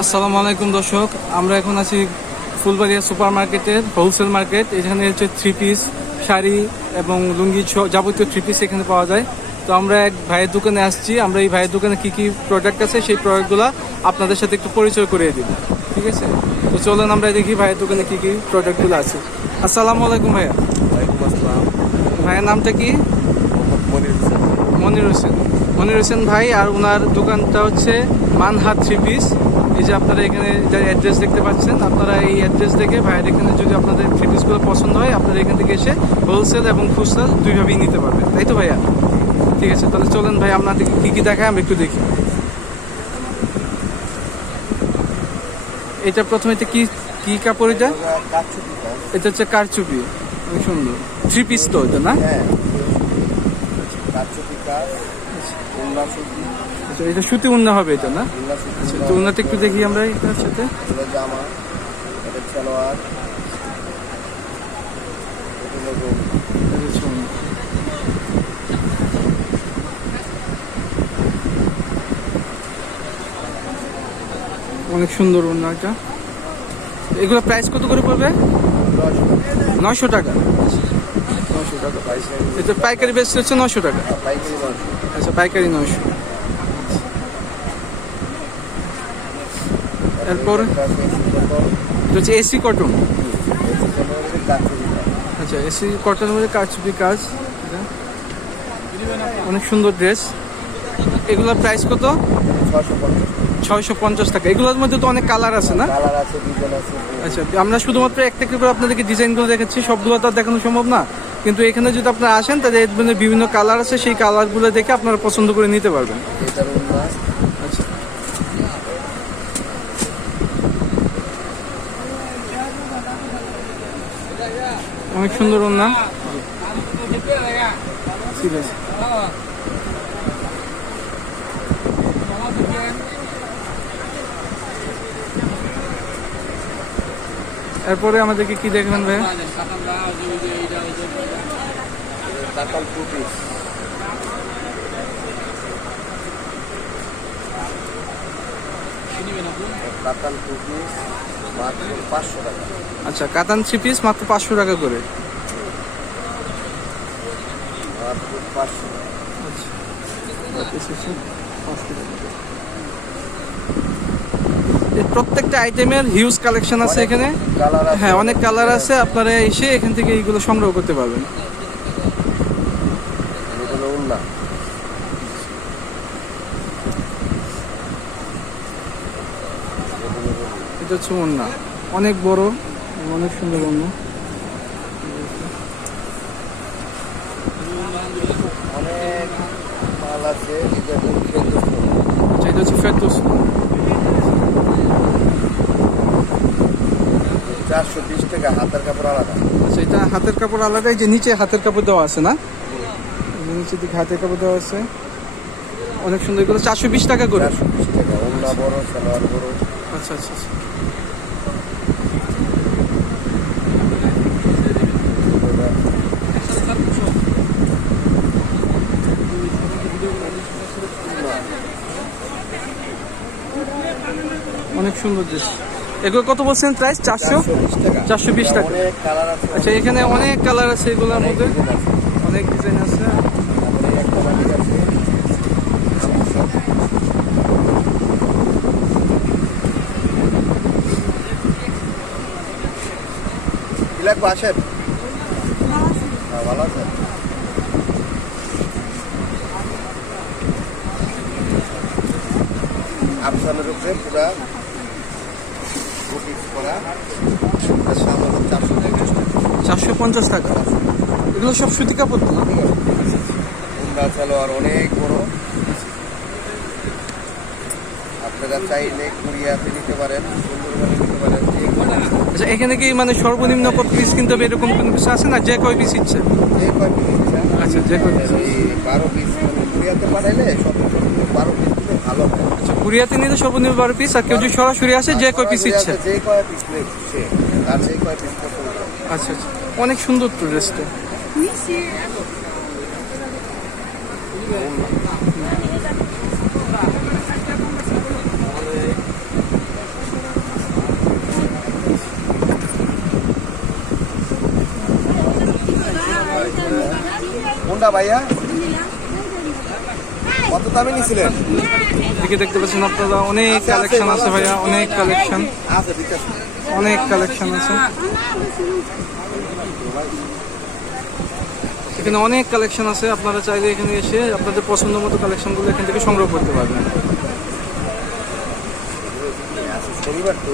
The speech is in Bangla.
আসসালামু আলাইকুম দর্শক, আমরা এখন আছি ফুলবাড়িয়া সুপার মার্কেটের হোলসেল মার্কেট। এখানে হচ্ছে থ্রি পিস, শাড়ি এবং লুঙ্গি যাবতীয় থ্রি পিস এখানে পাওয়া যায়। তো আমরা এক ভাইয়ের দোকানে আসছি। আমরা এই ভাইয়ের দোকানে কি কি প্রোডাক্ট আছে সেই প্রোডাক্টগুলো আপনাদের সাথে একটু পরিচয় করিয়ে দিব, ঠিক আছে? তো চলুন আমরা দেখি ভাইয়ের দোকানে কি কি প্রোডাক্টগুলো আছে। আসসালামু আলাইকুম ভাইয়া। ওয়ালাইকুম আসসালাম। ভাইয়ের নামটা কি? মনির হোসেন। মনির হোসেন। মনির হোসেন ভাই, আর ওনার দোকানটা হচ্ছে মানহাট থ্রি পিস। এই যে আপনারা এখানে যে অ্যাড্রেস দেখতে পাচ্ছেন, আপনারা এই অ্যাড্রেস দেখে ভাইয়ের এখানে যদি আপনাদের থ্রি পিসগুলো পছন্দ হয়, আপনারা এখান থেকে এসে হোলসেল এবং খুচরা দুইভাবেই নিতে পারবেন, তাই তো ভাইয়া? ঠিক আছে, তাহলে চলেন ভাই আপনাদেরকে কী কী দেখায় আমরা একটু দেখি। এটা প্রথমে কি কি কাপড়? এটা এটা হচ্ছে কারচুপি, অনেক সুন্দর। থ্রি পিস তো এটা, না? আচ্ছা, এটা সুতি উন্না হবে এটা, না? আচ্ছা, তো উন্নাটা একটু দেখি আমরা এটার সাথে। জামা, এটা সালোয়ার, অনেক সুন্দর উন্না এটা। এগুলো প্রাইস কত করে পড়বে? 900 টাকা। 900 টাকা। এটা পাইকারি বেচতে হচ্ছে 900 টাকা। আচ্ছা, পাইকারি 900। এরপর এটা হচ্ছে এসি কটন। আচ্ছা, এসি কটনের মধ্যে কারচুপি কাজ, অনেক সুন্দর ড্রেস। এগুলোর প্রাইস কত? 650 টাকা। এগুলোর মধ্যে তো অনেক কালার আছে, না? আচ্ছা, আমরা শুধুমাত্র একটা করে আপনাদেরকে ডিজাইনগুলো দেখাচ্ছি, সবগুলো তো আর দেখানো সম্ভব না। কিন্তু এখানে যদি আপনারা আসেন তাহলে এর মধ্যে বিভিন্ন কালার আছে, সেই কালারগুলো দেখে আপনারা পছন্দ করে নিতে পারবেন। আচ্ছা, অনেক সুন্দর ওন্না। ঠিক আছে, এরপরে আমাদেরকে কি দেখবেন ভাই? আচ্ছা, কাতান থ্রি পিস মাত্র 500 টাকা করে। প্রত্যেকটা আইটেমের হিউজ কালেকশন আছে এখানে। হ্যাঁ, অনেক কালার আছে, আপনারা এসে এখান থেকে এইগুলো সংগ্রহ করতে পারবেন। এটা হচ্ছে ওন্না, অনেক বড়, অনেক সুন্দর ওন্না। অনেক মাল আছে। আচ্ছা, এটা হচ্ছে ফেরদৌস। 420 টাকা। হাতের কাপড় আলাদা। আচ্ছা, এটা হাতের কাপড় আলাদা। এই যে নিচে হাতের কাপড় দেওয়া আছে, না? নিচের দিকে হাতের কাপড় দেওয়া আছে, অনেক সুন্দর। এগুলো 420 টাকা করে। 420 টাকা। ওন্না বড়, সালোয়ার বড়। আচ্ছা আচ্ছা আচ্ছা, অনেক সুন্দর ড্রেস। এগুলো কত বলছেন প্রাইস? 420 টাকা। আচ্ছা, এখানে অনেক কালার আছে, এগুলোর মধ্যে অনেক ডিজাইন আছে। আসেন, ভালো আছেন? আফসানের উপরে পুরা 450 টাকা। এগুলো সব সুতি কাপড় তো, না? উন্ডা সালোয়ার অনেক বড়। আপনারা চাইলে কুরিয়াতে নিতে পারেন, সুন্দরভাবে নিতে পারেন। আচ্ছা, এখানে কি মানে সর্বনিম্ন কত পিস কিনতে হবে এরকম কোনো কিছু আছে, না যে কয় পিস ইচ্ছে? যে কয় পিস ইচ্ছা। আচ্ছা, যে কয় পিস। 12 পিস কুরিয়াতে পাঠাইলে সব 12 পিস দিলে ভালো হয়। আচ্ছা, কুরিয়াতে নিলে সর্বনিম্ন 12 পিস, আর কেউ যদি সরাসরি আসে যে কয় পিস ইচ্ছে। যে কয় পিস সে তার যে কয় পিস পছন্দ। আচ্ছা আচ্ছা, অনেক সুন্দর তো ড্রেসটা। কোনটা ভাইয়া? কত দামে নিছিলেন? এদিকে দেখতে পাচ্ছেন আপনারা অনেক কালেকশন আছে ভাইয়া, অনেক কালেকশন, আচ্ছা ঠিক আছে। অনেক কালেকশন আছে এখানে, অনেক কালেকশন আছে। আপনারা চাইলে এখানে এসে আপনাদের পছন্দ মতো কালেকশনগুলো এখান থেকে সংগ্রহ করতে পারবেন। শনিবার তো